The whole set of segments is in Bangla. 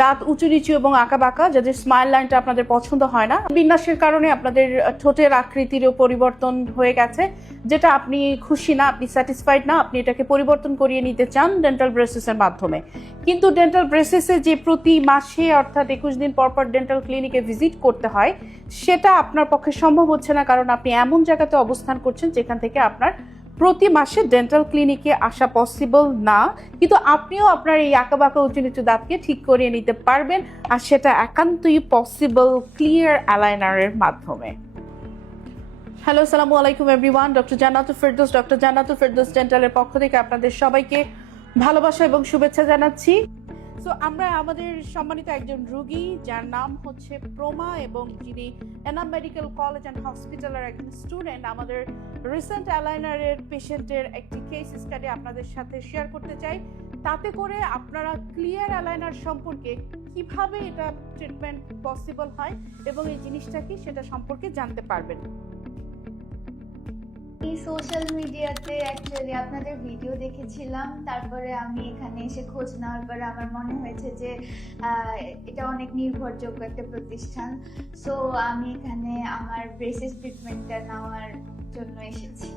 দাঁত উঁচু নিচু এবং আঁকাবাঁকা, যাদের স্মাইল লাইনটা আপনাদের পছন্দ হয় না, বিন্যাসের কারণে আপনাদের ঠোঁটের আকৃতিরও পরিবর্তন হয়ে গেছে, যেটা আপনি খুশি না, আপনি স্যাটিসফাইড না, আপনি এটাকে পরিবর্তন করিয়ে নিতে চান ডেন্টাল ব্রেসেসের মাধ্যমে। কিন্তু ডেন্টাল ব্রেসেসে যে প্রতি মাসে অর্থাৎ 21 দিন পর পর ডেন্টাল ক্লিনিকে ভিজিট করতে হয়, সেটা আপনার পক্ষে সম্ভব হচ্ছে না, কারণ আপনি এমন জায়গাতে অবস্থান করছেন যেখান থেকে আপনার প্রতি মাসে ডেন্টাল ক্লিনিকে আসা পসিবল না। কিন্তু আপনিও আপনার এই আঁকাবাঁকা উঁচু নিচু দাঁতকে ঠিক করিয়ে নিতে পারবেন, আর সেটা একান্তই পসিবল ক্লিয়ার অ্যালাইনারের মাধ্যমে। হ্যালো, আসসালামু আলাইকুম এভরিওয়ান। ডক্টর জান্নাতুল ফেরদৌস ডেন্টালের পক্ষ থেকে আপনাদের সবাইকে ভালোবাসা এবং শুভেচ্ছা জানাচ্ছি। সো আমরা আমাদের সম্মানিত একজন রোগী, যার নাম হচ্ছে প্রমা এবং যিনি এনাম মেডিকেল কলেজ অ্যান্ড হসপিটালের একজন স্টুডেন্ট, আমাদের রিসেন্ট অ্যালাইনারের পেশেন্টের একটি কেস স্টাডি আপনাদের সাথে শেয়ার করতে চাই। তাতে করে আপনারা ক্লিয়ার অ্যালাইনার সম্পর্কে, কিভাবে এটা ট্রিটমেন্ট পসিবল হয় এবং এই জিনিসটা কি সেটা সম্পর্কে জানতে পারবেন। এই সোশ্যাল মিডিয়াতে অ্যাকচুয়ালি আপনাদের ভিডিও দেখেছিলাম, তারপরে আমি এখানে এসে খোঁজ নেওয়ার পরে আমার মনে হয়েছে যে এটা অনেক নির্ভরযোগ্য একটা প্রতিষ্ঠান। সো আমি এখানে আমার ব্রেসেস ট্রিটমেন্টটা নেওয়ার জন্য এসেছি।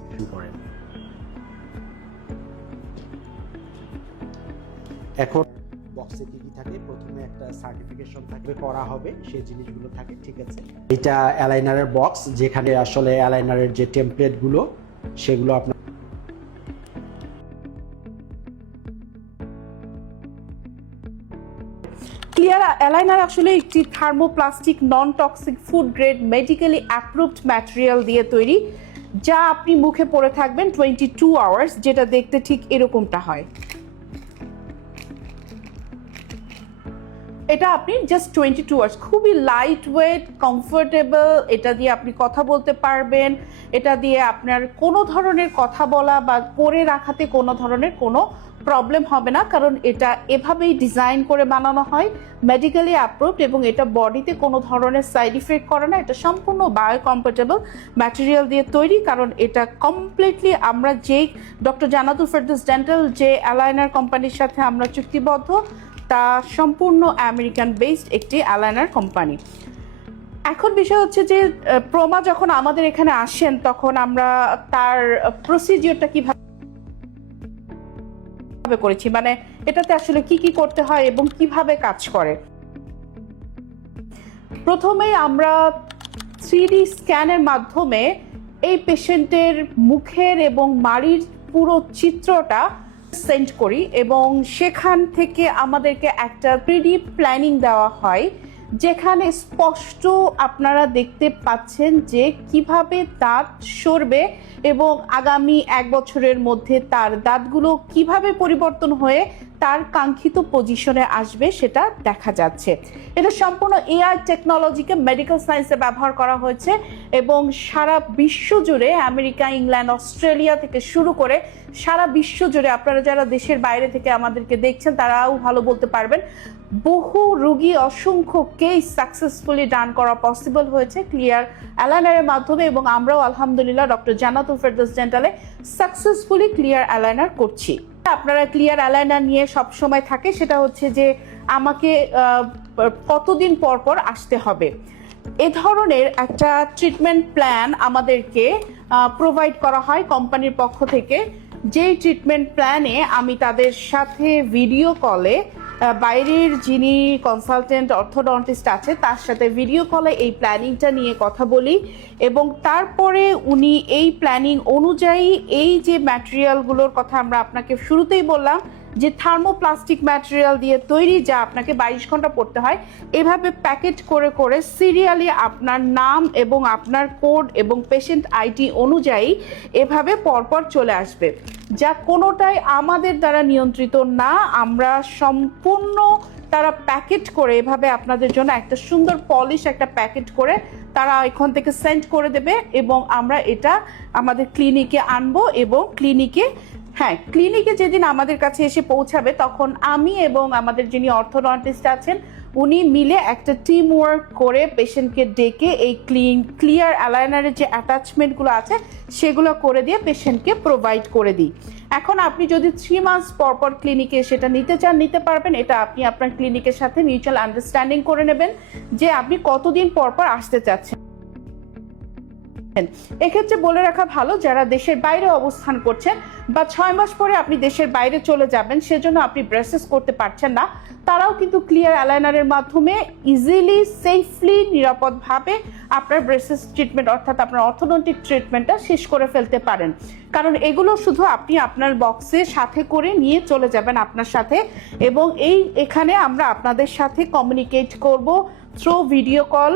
এখন বক্সে কি কি থাকে, প্রথমে একটা সার্টিফিকেশন থাকবে, করা হবে সেই জিনিসগুলো থাকে, ঠিক আছে। এটা অ্যালাইনারের বক্স, যেখানে আসলে অ্যালাইনারের যে টেমপ্লেট গুলো সেগুলো আপনার ক্লিয়ার অ্যালাইনার আসলে একটি thermoplastic non toxic food grade medically approved material দিয়ে তৈরি, যা আপনি মুখে পরে থাকবেন 22 আওয়ার্স, যেটা দেখতে ঠিক এরকমটা হয়। এটা আপনি জাস্ট 22 আওয়ার্স, খুবই লাইট ওয়েট, কমফোর্টেবল, এটা দিয়ে আপনি কথা বলতে পারবেন, এটা দিয়ে আপনার কোনো ধরনের কথা বলা বা পরে রাখাতে কোনো ধরনের কোনো প্রবলেম হবে না, কারণ এটা এভাবেই ডিজাইন করে বানানো হয়, মেডিকেলি অ্যাপ্রুভড, এবং এটা বডিতে কোনো ধরনের সাইড ইফেক্ট করে না। এটা সম্পূর্ণ বায়োকম্প্যাটেবল ম্যাটেরিয়াল দিয়ে তৈরি, কারণ এটা কমপ্লিটলি আমরা যেই ডক্টর জান্নাতুল ফেরদৌস ডেন্টাল যে অ্যালাইনার কোম্পানির সাথে আমরা চুক্তিবদ্ধ, তা সম্পূর্ণ আমেরিকান বেসড একটি অ্যালাইনার কোম্পানি। এখন বিষয় হচ্ছে যে প্রমা যখন আমাদের এখানে আসেন, তখন আমরা তার প্রসিডিওরটা কিভাবে করেছি, মানে এটাতে আসলে কি কি করতে হয় এবং কিভাবে কাজ করে। প্রথমে আমরা 3D স্ক্যানের মাধ্যমে এই পেশেন্টের মুখের এবং মাড়ির পুরো চিত্রটা সেন্ড করি, এবং সেখান থেকে আমাদেরকে একটা 3D প্ল্যানিং দেওয়া হয়, যেখানে স্পষ্ট আপনারা দেখতে পাচ্ছেন যে কিভাবে দাঁত সরবে এবং আগামী 1 বছরের মধ্যে তার দাঁতগুলো কিভাবে পরিবর্তন হয়ে তার কাঙ্ক্ষিত পজিশনে আসবে সেটা দেখা যাচ্ছে। এটা সম্পূর্ণ এআই টেকনোলজিকে মেডিকেল সায়েন্সে ব্যবহার করা হয়েছে, এবং সারা বিশ্ব জুড়ে, আমেরিকা, ইংল্যান্ড, অস্ট্রেলিয়া থেকে শুরু করে সারা বিশ্ব জুড়ে, আপনারা যারা দেশের বাইরে থেকে আমাদেরকে দেখছেন তারাও ভালো বলতে পারবেন, বহু রোগী, অসংখ্য কেস সাকসেসফুলি ডান করা পসিবল হয়েছে ক্লিয়ার অ্যালাইনারের মাধ্যমে, এবং আমরাও আলহামদুলিল্লাহ doctor Jannatul Ferdous ডেন্টালে successfully clear aligner করছি। আপনারা ক্লিয়ার অ্যালাইনার নিয়ে সব সময় থাকে, সেটা হচ্ছে যে আমাকে কতদিন পর পর আসতে হবে, এ ধরনের একটা ট্রিটমেন্ট প্ল্যান আমাদেরকে প্রোভাইড করা হয় কোম্পানির পক্ষ থেকে। যেই ট্রিটমেন্ট প্ল্যানে আমি তাদের সাথে ভিডিও কলে, বাইরের যিনি কনসালটেন্ট অর্থোডন্টিস্ট আছে তার সাথে ভিডিও কলে এই প্ল্যানিংটা নিয়ে কথা বলি, এবং তারপরে উনি এই প্ল্যানিং অনুযায়ী এই যে ম্যাটেরিয়ালগুলোর কথা আমরা আপনাকে শুরুতেই বললাম, যে থার্মোপ্লাস্টিক ম্যাটেরিয়াল দিয়ে তৈরি, যা আপনাকে 22 ঘন্টা পড়তে হয়, এভাবে প্যাকেট করে করে সিরিয়ালি আপনার নাম এবং আপনার কোড এবং পেশেন্ট আইডি অনুযায়ী এভাবে পরপর চলে আসবে, যা কোনোটাই আমাদের দ্বারা নিয়ন্ত্রিত না। আমরা সম্পূর্ণ তারা প্যাকেট করে এভাবে আপনাদের জন্য একটা সুন্দর পলিশ একটা প্যাকেট করে তারা এখান থেকে সেন্ড করে দেবে, এবং আমরা এটা আমাদের ক্লিনিকে আনবো, এবং ক্লিনিকে যেদিন আমাদের কাছে এসে পৌঁছাবে, তখন আমি এবং আমাদের যিনি অর্থোডন্টিস্ট আছেন উনি মিলে একটা টিম ওয়ার্ক করে পেশেন্টকে ডেকে এই ক্লিয়ার অ্যালাইনারের যে অ্যাটাচমেন্টগুলো আছে সেগুলো করে দিয়ে পেশেন্টকে প্রোভাইড করে দিই। এখন আপনি যদি 3 মান্থস পর পর ক্লিনিকে সেটা নিতে চান নিতে পারবেন। এটা আপনি আপনার ক্লিনিকের সাথে মিউচুয়াল আন্ডারস্ট্যান্ডিং করে নেবেন যে আপনি কতদিন পর পর আসতে চাচ্ছেন। এক্ষেত্রে বলে রাখা ভালো, যারা দেশের বাইরে অবস্থান করছেন বা 6 মাস পরে আপনি দেশের বাইরে চলে যাবেন, সেজন্য আপনি ব্রেসেস করতে পারছেন না, তারাও কিন্তু ক্লিয়ার অ্যালাইনারের মাধ্যমে ইজিলি সেফলি নিরাপদভাবে আপনার ব্রেসেস ট্রিটমেন্ট অর্থাৎ আপনার অর্থোডন্টিক ট্রিটমেন্টটা শেষ করে ফেলতে পারেন। কারণ এগুলো শুধু আপনি আপনার বক্সে সাথে করে নিয়ে চলে যাবেন আপনার সাথে, এবং এখানে আমরা আপনাদের সাথে কমিউনিকেট করব থ্রু ভিডিও কল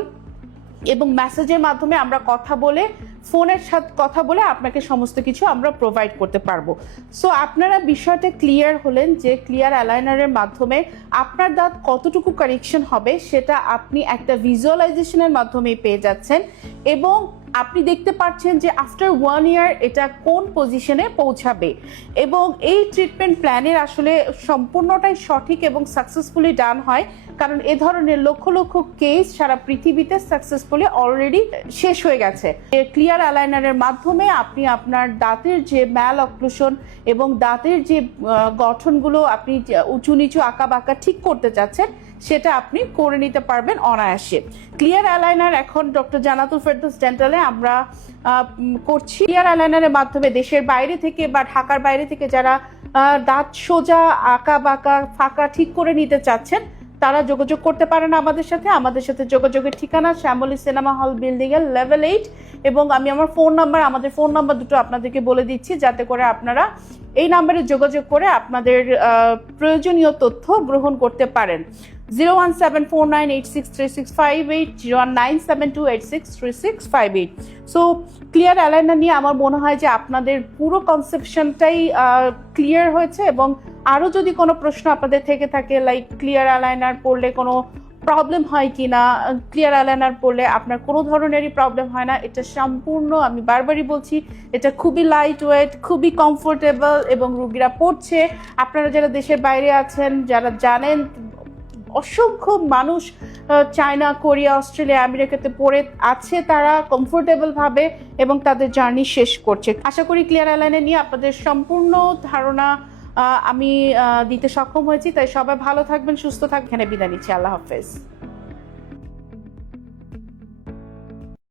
এবং মেসেজের মাধ্যমে আমরা কথা বলে, ফোনের সাথে কথা বলে আপনাকে সমস্ত কিছু আমরা প্রোভাইড করতে পারবো। সো আপনারা বিষয়টা ক্লিয়ার হলেন যে ক্লিয়ার অ্যালাইনারের মাধ্যমে আপনার দাঁত কতটুকু কারেকশন হবে সেটা আপনি একটা ভিজুয়ালাইজেশনের মাধ্যমে পেয়ে যাচ্ছেন, এবং আপনি দেখতে পাচ্ছেন যে আফটার 1 ইয়ার এটা কোন পজিশনে পৌঁছাবে। এবং এই ট্রিটমেন্ট প্ল্যানের আসলে সম্পূর্ণটাই সঠিক এবং সাকসেসফুলি ডান হয়, কারণ এ ধরনের লক্ষ লক্ষ কেস সারা পৃথিবীতে সাকসেসফুলি অলরেডি শেষ হয়ে গেছে। ক্লিয়ার অ্যালাইনারের মাধ্যমে আপনি আপনার দাঁতের যে ম্যাল অক্লুশন এবং দাঁতের যে গঠনগুলো আপনি উঁচু নিচু আঁকা বাঁকা ঠিক করতে চাচ্ছেন সেটা আপনি করে নিতে পারবেন অনায়াসে। ক্লিয়ার অ্যালাইনার এখন ডক্টর জান্নাতুল ফেরদৌস ডেন্টালে আমরা করছি। ক্লিয়ার অ্যালাইনারের মাধ্যমে দেশের বাইরে থেকে বা ঢাকার বাইরে থেকে যারা দাঁত সোজা আঁকা বাঁকা ফাঁকা ঠিক করে নিতে চাচ্ছেন তারা যোগাযোগ করতে পারেন আমাদের সাথে। আমাদের সাথে যোগাযোগের ঠিকানা শ্যামলী সিনেমা হল বিল্ডিং এর লেভেল 8, এবং আমি আমার আমাদের ফোন নাম্বার দুটো আপনাদেরকে বলে দিচ্ছি যাতে করে আপনারা এই নাম্বারে যোগাযোগ করে আপনাদের প্রয়োজনীয় তথ্য গ্রহণ করতে পারেন। 01749863658, 01972863658। সো ক্লিয়ার অ্যালাইনার নিয়ে আমার মনে হয় যে আপনাদের পুরো কনসেপশনটাই ক্লিয়ার হয়েছে, এবং আরও যদি কোনো প্রশ্ন আপনাদের থেকে থাকে লাইক ক্লিয়ার অ্যালাইনার পড়লে কোনো প্রবলেম হয় কি না, ক্লিয়ার অ্যালাইনার পড়লে আপনার কোনো ধরনেরই প্রবলেম হয় না, এটা সম্পূর্ণ আমি বারবারই বলছি এটা খুবই লাইট ওয়েট, খুবই কমফোর্টেবল, এবং রুগীরা পড়ছে। আপনারা যারা দেশের বাইরে আছেন যারা জানেন অসংখ্য মানুষ চায়না, কোরিয়া, অস্ট্রেলিয়া, আমেরিকাতে পড়ে আছে, তারা কমফোর্টেবল ভাবে এবং তাদের জার্নি শেষ করছে। আশা করি ক্লিয়ার অ্যালাইনার নিয়ে আপনাদের সম্পূর্ণ ধারণা আমি দিতে সক্ষম হয়েছি। তাই সবাই ভালো থাকবেন, সুস্থ থাকবেন, এখানে বিদায় নিচ্ছি। আল্লাহ হাফেজ।